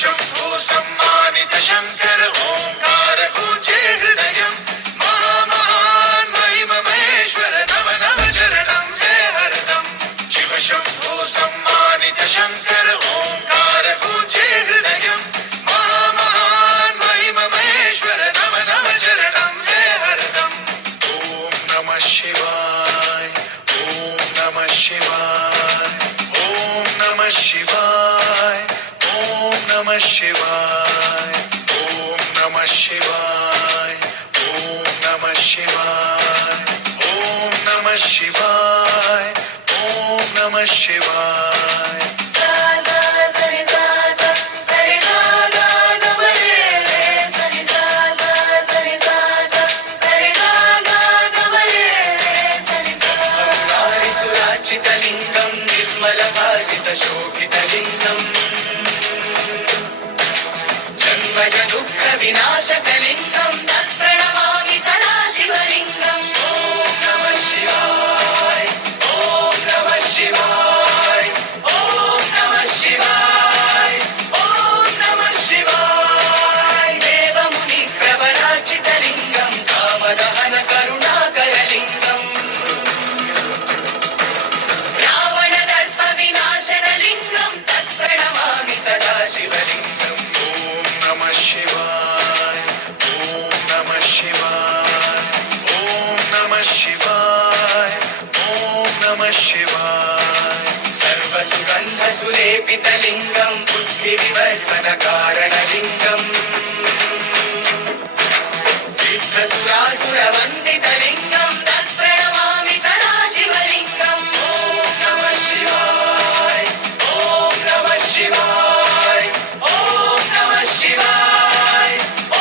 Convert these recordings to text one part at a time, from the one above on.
शंभो सम्मानित शंकर ओंकार गूंजे हृदयम् महामहान महिम महेश्वर नव नव चरणं हे हरदम् शिव शंभो सम्मानित शंकर ओंकार गूंजे हृदयम् महामहान महिम महेश्वर नव नव चरणं हे हरदम् ओम नमः शिवाय ओम नमः शिवाय ओम नमः शिवाय ओम नमः शिवाय ओम नमः शिवाय ओम नमः शिवाय ओम नमः शिवाय ओम नमः शिवाय सुरार्चितलिङ्गं निर्मलभासितशोभितलिङ्गम् जन्मज दुःखविनाशकलिङ्गं तत्प्रणमामि सदा शिवलिङ्गम् ॐ नमः शिवाय ॐ नमः शिवाय ॐ नमः शिवाय ॐ नमः शिवाय देवमुनिप्रवरार्चितलिङ्गं कामदहन करुणाकरलिङ्गम् रावणदर्पविनाशनलिङ्गं तत्प्रणमामि सदा शिवलिङ्गम् ओम नमः शिवाय ओम नमः शिवाय ओम नमः शिवाय ओम नमः शिवाय सर्वसुगन्धसुलेपितलिङ्गं बुद्धिविवर्धनकारणलिङ्गम् सिद्धसुरासुरवन्दितलिङ्गं तत्प्रणमामि सदा शिवलिङ्गम् ॐ नमः शिवाय ॐ नमः शिवाय ॐ नमः शिवाय ॐ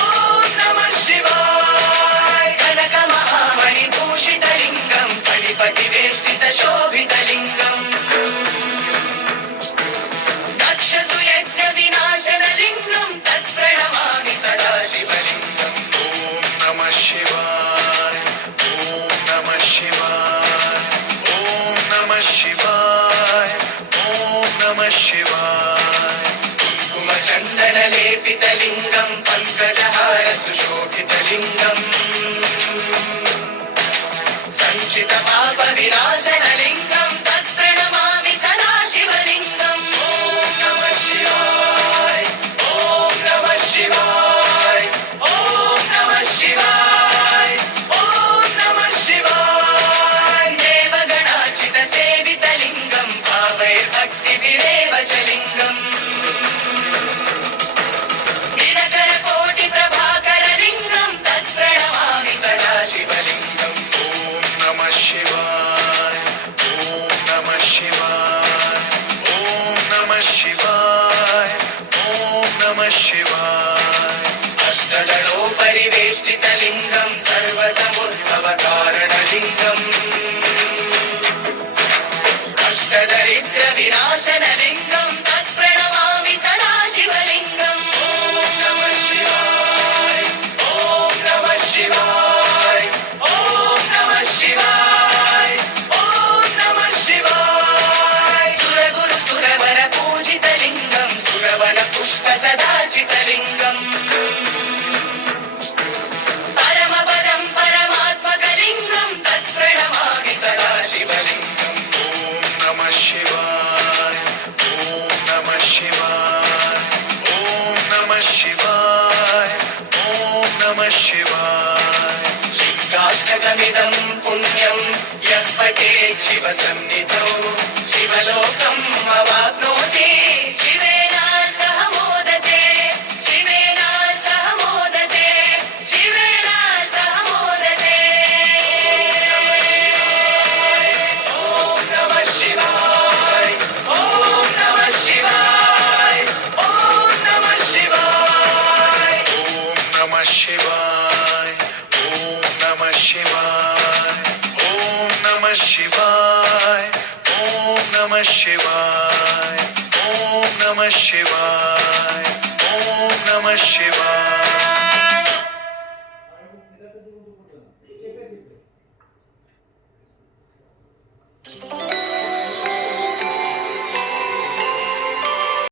नमः शिवाय कनकमहामणिभूषितलिङ्गं फणिपतिवेष्टितशोभितलिङ्गम् दक्षसुयज्ञविनाशनलिङ्गं तत्प्रणमामि सदा शिवलिङ्गम् ओम नमः शिवाय ओम नमः शिवाय ओम नमः शिवाय ओम नमः शिवाय कुङ्कुमचन्दनलेपितलिङ्गं पङ्कजहार सुशोभितलिङ्गम् सञ्चितपापविनाशनलिङ्गं तत्प्रणमामि सदा शिवलिङ्गम् ॐ नमः शिवाय ॐ नमः शिवाय ॐ नमः शिवाय ॐ नमः शिवाय देवगणार्चितसेवितलिङ्गं भावैर्भक्तिभिरेव च लिङ्गम् दिनकरकोटिप्रभाकरलिङ्गं तत्प्रणमामि सदा शिवलिङ्गम् ओम नमः शिवाय ओम नमः शिवाय ओम नमः शिवाय ओम नमः शिवाय अष्टदलोपरिवेष्टितलिङ्गं सर्वसमुद्भवकारणलिङ्गम् अष्टदरिद्रविनाशनलिङ्गं तत्प्रणमामि सदा शिवलिङ्गम् ॐ नमः शिवाय ॐ नमः शिवाय ॐ नमः शिवाय ॐ नमः शिवाय सुरगुरुसुरवरपूजितलिङ्गं सुरवनपुष्पसदार्चितलिङ्गम् परमपदं परमात्मकलिङ्गं तत्प्रणमामि सदा शिवलिङ्गम् ओम नमः शिवाय ओम नमः शिवाय ओम नमः शिवाय ओम नमः शिवाय लिङ्गाष्टकमिदं पुण्यं यः पठेत् शिवसन्निधौ शिवलोकम् अवाप्नोति शिवेन सह मोदते शिवेन सह मोदते शिवेन सह मोदते ॐ नमः शिवाय ॐ नमः शिवाय ॐ नमः शिवाय ओम नमः शिवाय ओम नमः शिवाय ओम नमः शिवाय ओम नमः शिवाय ओम नमः शिवाय Namah Shivaya.